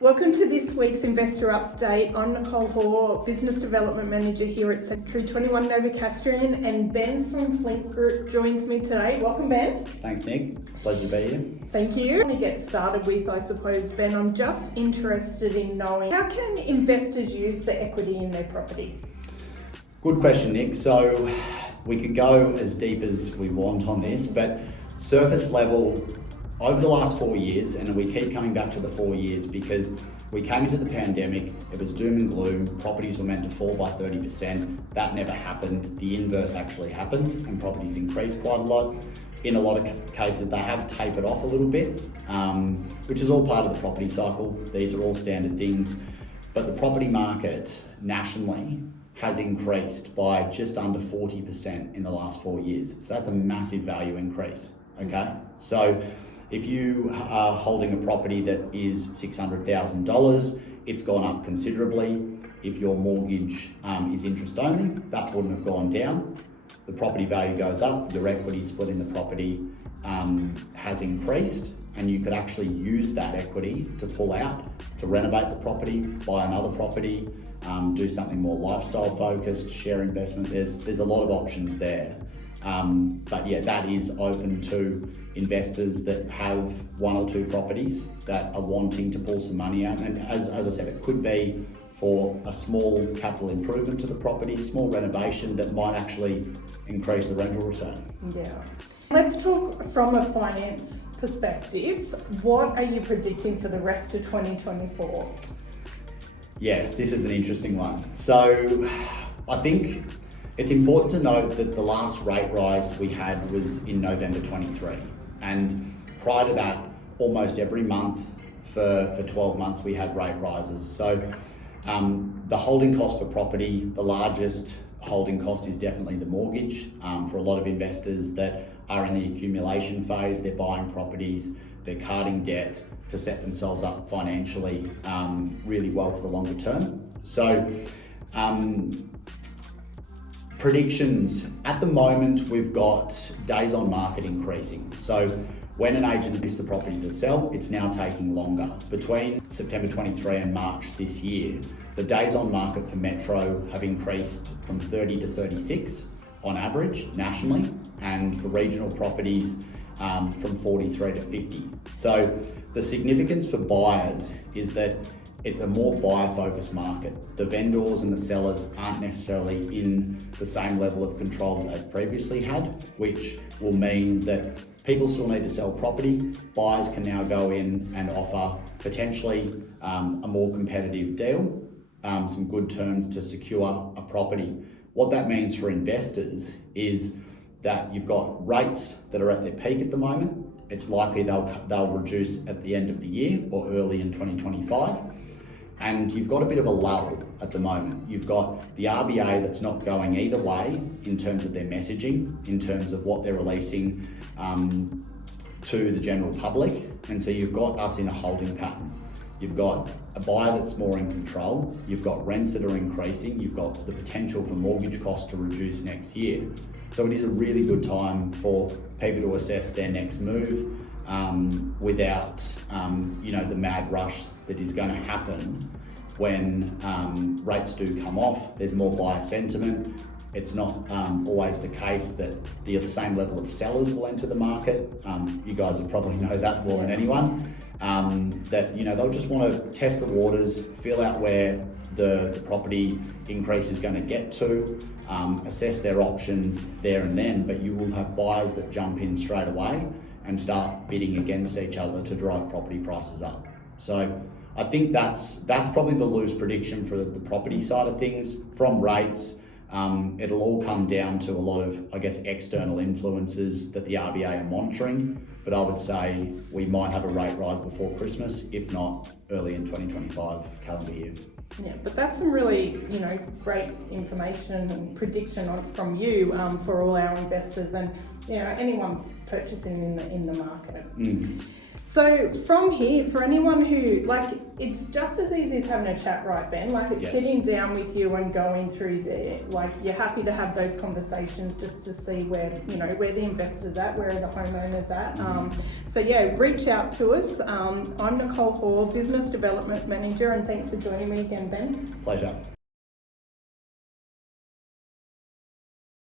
Welcome to this week's Investor Update. I'm Nicole Hoare, Business Development Manager here at Century 21 Novocastrian, and Ben from Flink Group joins me today. Welcome, Ben. Thanks, Nick. Pleasure to be here. Thank you. To get started with, I suppose, Ben, I'm just interested in knowing how can investors use the equity in their property? Good question, Nick. So we could go as deep as we want on this, but surface level, over the last 4 years, and we keep coming back to the 4 years because we came into the pandemic, it was doom and gloom, properties were meant to fall by 30%, that never happened. The inverse actually happened and properties increased quite a lot. In a lot of cases, they have tapered off a little bit, which is all part of the property cycle. These are all standard things, but the property market nationally has increased by just under 40% in the last 4 years. So that's a massive value increase, okay? So if you are holding a property that is $600,000, it's gone up considerably. If your mortgage is interest only, that wouldn't have gone down. The property value goes up, your equity split in the property has increased, and you could actually use that equity to pull out, to renovate the property, buy another property, do something more lifestyle focused, share investment. There's a lot of options there. But yeah, that is open to investors that have one or two properties that are wanting to pull some money out. And as I said, it could be for a small capital improvement to the property, small renovation that might actually increase the rental return. Yeah. Let's talk from a finance perspective. What are you predicting for the rest of 2024? Yeah, this is an interesting one. So I think it's important to note that the last rate rise we had was in November 23. And prior to that, almost every month for 12 months, we had rate rises. So the holding cost for property, the largest holding cost is definitely the mortgage. For a lot of investors that are in the accumulation phase, they're buying properties, they're carding debt to set themselves up financially really well for the longer term. So predictions, at the moment we've got days on market increasing. So when an agent lists the property to sell, it's now taking longer. Between September 23 and March this year, the days on market for Metro have increased from 30 to 36 on average nationally, and for regional properties from 43 to 50. So the significance for buyers is that it's a more buyer-focused market. The vendors and the sellers aren't necessarily in the same level of control that they've previously had, which will mean that people still need to sell property. Buyers can now go in and offer potentially a more competitive deal, some good terms to secure a property. What that means for investors is that you've got rates that are at their peak at the moment. It's likely they'll reduce at the end of the year or early in 2025. And you've got a bit of a lull at the moment. You've got the RBA that's not going either way in terms of their messaging, in terms of what they're releasing to the general public. And so you've got us in a holding pattern. You've got a buyer that's more in control. You've got rents that are increasing. You've got the potential for mortgage costs to reduce next year. So it is a really good time for people to assess their next move without the mad rush that is going to happen when rates do come off. There's more buyer sentiment. It's not always the case that the same level of sellers will enter the market. You guys will probably know that more than anyone. That they'll just want to test the waters, feel out where the property increase is going to get to, assess their options there and then, but you will have buyers that jump in straight away and start bidding against each other to drive property prices up. So I think that's probably the loose prediction for the property side of things. From rates, it'll all come down to a lot of, external influences that the RBA are monitoring, but I would say we might have a rate rise before Christmas, if not early in 2025 calendar year. Yeah, but that's some really, great information and prediction from you for all our investors, and anyone purchasing in the market. Mm. So from here, for anyone who, like, it's just as easy as having a chat, right, Ben? Like, it's Yes. sitting down with you and going through there. Like, you're happy to have those conversations just to see where, you know, where the investor's at, where are the homeowners at. So yeah, reach out to us. I'm Nicole Hoare, Business Development Manager, and thanks for joining me again, Ben. Pleasure.